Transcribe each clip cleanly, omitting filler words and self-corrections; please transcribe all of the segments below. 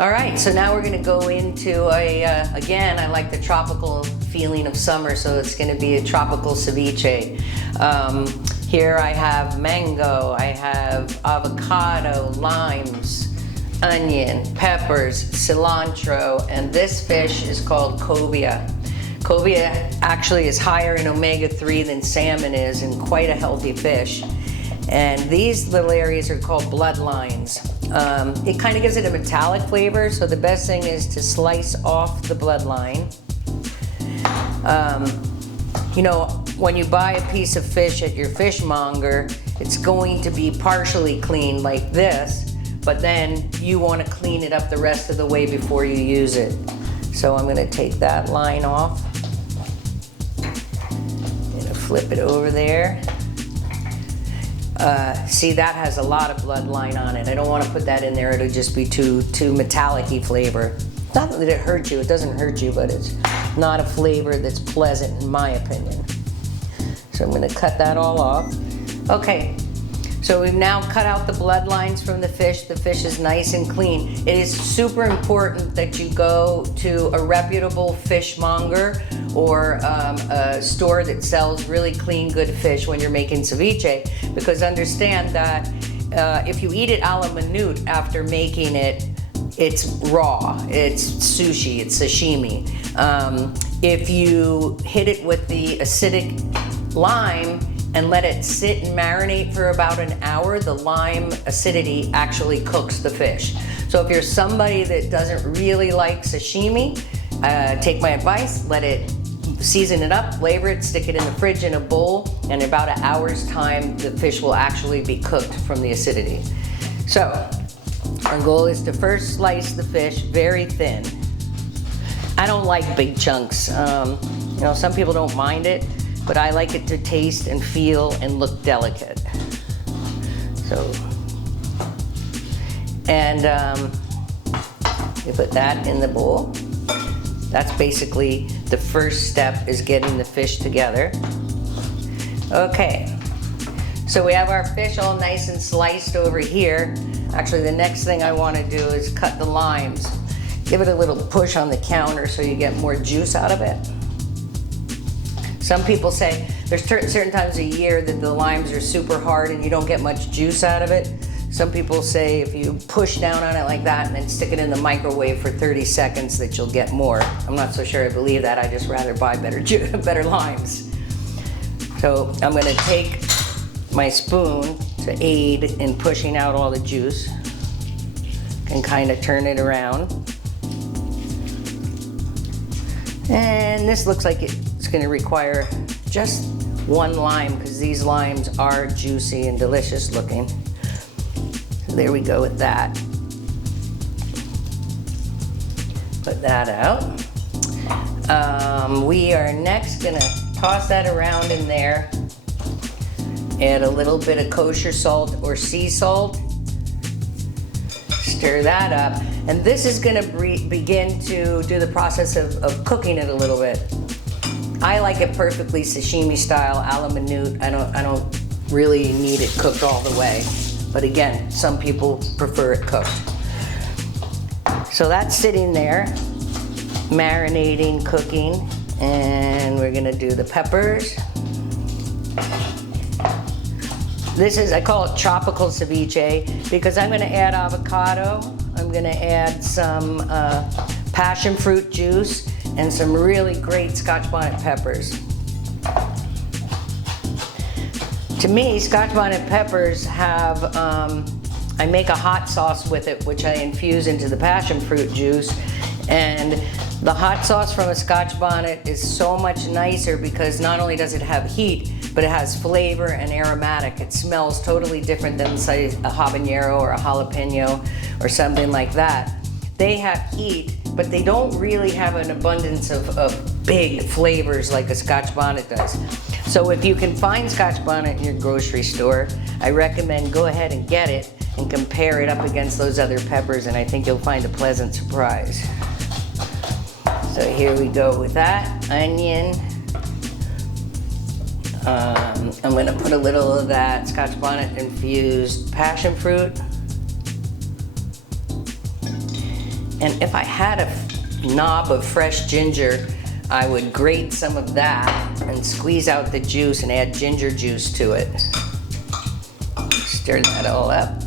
All right, so now we're gonna go into again, I like the tropical feeling of summer, so it's gonna be a tropical ceviche. Here I have mango, I have avocado, limes, onion, peppers, cilantro, and this fish is called cobia. Cobia actually is higher in omega-3 than salmon is, and quite a healthy fish. And these little areas are called bloodlines. It kind of gives it a metallic flavor, so the best thing is to slice off the bloodline. You know, when you buy a piece of fish at your fishmonger, it's going to be partially clean like this, but then you want to clean it up the rest of the way before you use it. So I'm going to take that line off. I'm going to flip it over there. See, that has a lot of bloodline on it. I don't want to put that in there. It'll just be too metallic-y flavor. Not that it hurts you. It doesn't hurt you, but it's not a flavor that's pleasant in my opinion. So I'm going to cut that all off. Okay, so we've now cut out the bloodlines from the fish. The fish is nice and clean. It is super important that you go to a reputable fishmonger or a store that sells really clean, good fish when you're making ceviche, because understand that if you eat it a la minute after making it, it's raw, it's sushi, it's sashimi. If you hit it with the acidic lime and let it sit and marinate for about an hour, the lime acidity actually cooks the fish. So if you're somebody that doesn't really like sashimi, take my advice, let it season it up, flavor it, stick it in the fridge in a bowl, and in about an hour's time, the fish will actually be cooked from the acidity. So our goal is to first slice the fish very thin. I don't like big chunks. You know, some people don't mind it, but I like it to taste and feel and look delicate. So, and you put that in the bowl. That's basically the first step, is getting the fish together. Okay, so we have our fish all nice and sliced over here. Actually, the next thing I want to do is cut the limes. Give it a little push on the counter so you get more juice out of it. Some people say there's certain times a year that the limes are super hard and you don't get much juice out of it. Some people say if you push down on it like that and then stick it in the microwave for 30 seconds that you'll get more. I'm not so sure I believe that. I just rather buy better limes. So I'm going to take my spoon to aid in pushing out all the juice and kind of turn it around. And this looks like it's going to require just one lime, because these limes are juicy and delicious looking. So there we go with that. Put that out. We are next going to toss that around in there. Add a little bit of kosher salt or sea salt. Stir that up. And this is going to begin to do the process of cooking it a little bit. I like it perfectly sashimi style, a la minute. I don't really need it cooked all the way. But again, some people prefer it cooked. So that's sitting there, marinating, cooking, and we're going to do the peppers. This is, I call it tropical ceviche because I'm going to add avocado. I'm going to add some passion fruit juice and some really great Scotch bonnet peppers. To me, Scotch bonnet peppers have, I make a hot sauce with it, which I infuse into the passion fruit juice. And the hot sauce from a Scotch bonnet is so much nicer because not only does it have heat, but it has flavor and aromatic. It smells totally different than, say, a habanero or a jalapeno or something like that. They have heat, but they don't really have an abundance of big flavors like a Scotch bonnet does. So if you can find Scotch bonnet in your grocery store, I recommend go ahead and get it and compare it up against those other peppers, and I think you'll find a pleasant surprise. So here we go with that. Onion. I'm going to put a little of that Scotch bonnet infused passion fruit. And if I had a knob of fresh ginger, I would grate some of that and squeeze out the juice and add ginger juice to it. Stir that all up.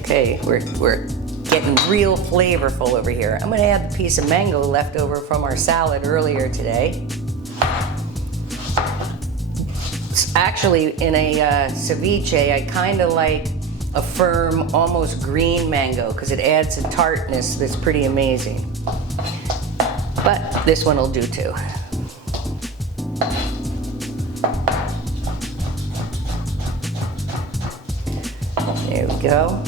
Okay, we're getting real flavorful over here. I'm gonna add the piece of mango left over from our salad earlier today. Actually, in a ceviche, I kind of like a firm, almost green mango because it adds a tartness that's pretty amazing. But this one will do too. There we go.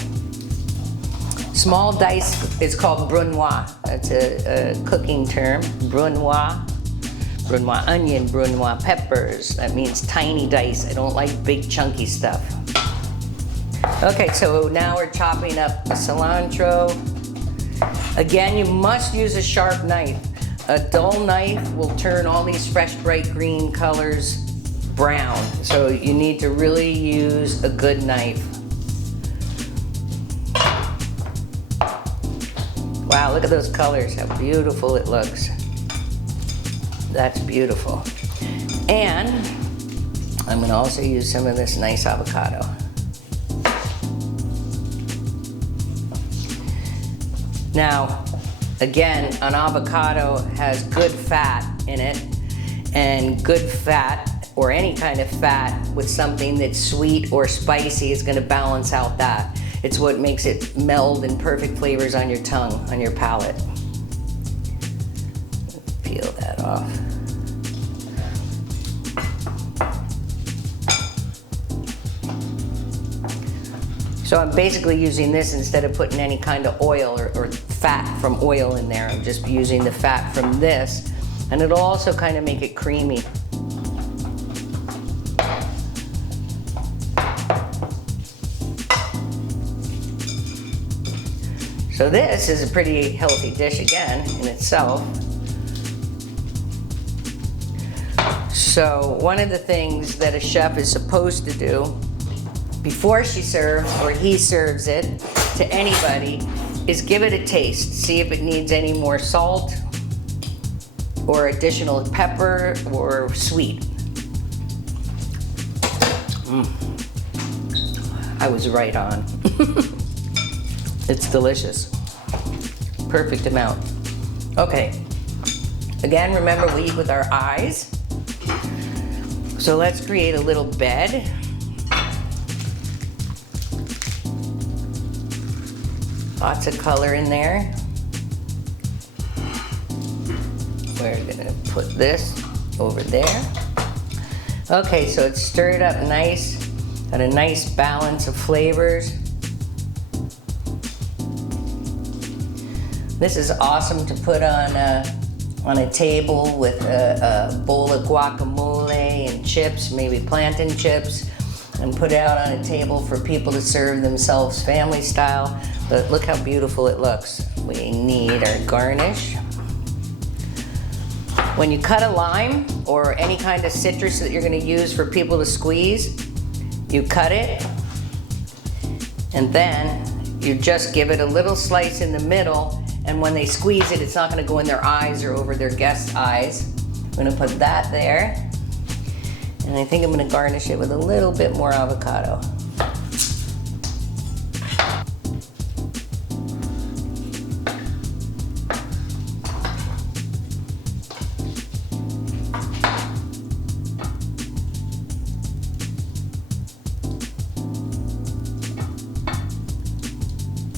Small dice is called brunoise. That's a cooking term. Brunoise. Brunoise onion, brunoise peppers. That means tiny dice. I don't like big chunky stuff. Okay, so now we're chopping up the cilantro. Again, you must use a sharp knife. A dull knife will turn all these fresh, bright green colors brown. So you need to really use a good knife. Wow, look at those colors, how beautiful it looks. That's beautiful. And I'm gonna also use some of this nice avocado. Now, again, an avocado has good fat in it, and good fat, or any kind of fat with something that's sweet or spicy is gonna balance out that. It's what makes it meld in perfect flavors on your tongue, on your palate. Peel that off. So I'm basically using this instead of putting any kind of oil or fat from oil in there. I'm just using the fat from this, and it'll also kind of make it creamy. So this is a pretty healthy dish again in itself. So one of the things that a chef is supposed to do before she serves or he serves it to anybody is give it a taste. See if it needs any more salt or additional pepper or sweet. I was right on. It's delicious. Perfect amount. Okay. Again, remember we eat with our eyes. So let's create a little bed. Lots of color in there. We're gonna put this over there. Okay, so it's stirred up nice. Got a nice balance of flavors. This is awesome to put on a table with a bowl of guacamole and chips, maybe plantain chips, and put it out on a table for people to serve themselves family style. But look how beautiful it looks. We need our garnish. When you cut a lime or any kind of citrus that you're gonna use for people to squeeze, you cut it, and then you just give it a little slice in the middle, and when they squeeze it, it's not gonna go in their eyes or over their guests' eyes. I'm gonna put that there, and I think I'm gonna garnish it with a little bit more avocado.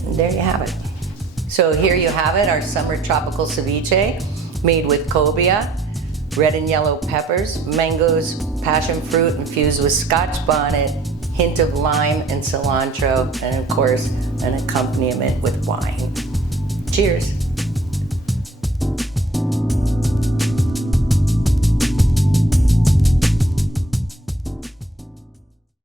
And there you have it. So here you have it, our summer tropical ceviche made with cobia, red and yellow peppers, mangoes, passion fruit infused with Scotch bonnet, hint of lime and cilantro, and of course, an accompaniment with wine. Cheers.